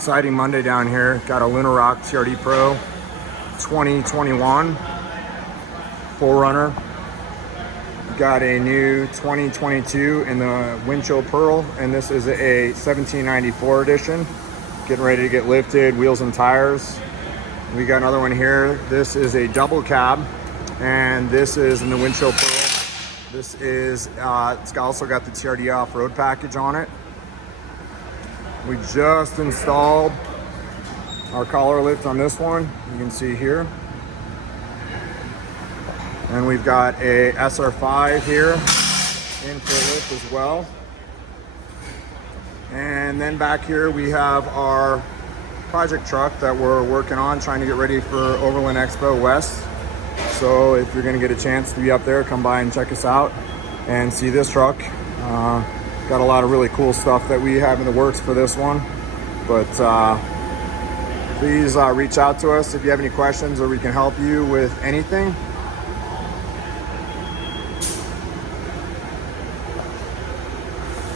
Exciting Monday down here. Got a Lunar Rock TRD Pro 2021 4Runner. Got a new 2022 in the Windshield Pearl, and this is a 1794 edition. Getting ready to get lifted, wheels and tires. We got another one here. This is a double cab, and this is in the Windshield Pearl. This is, it's also got the TRD off-road package on it. We just installed our collar lift on this one, you can see here. And we've got a SR5 here in for lift as well. And then back here we have our project truck that we're working on, trying to get ready for Overland Expo West. So if you're gonna get a chance to be up there, come by and check us out and see this truck. Got a lot of really cool stuff that we have in the works for this one. But please reach out to us if you have any questions or we can help you with anything.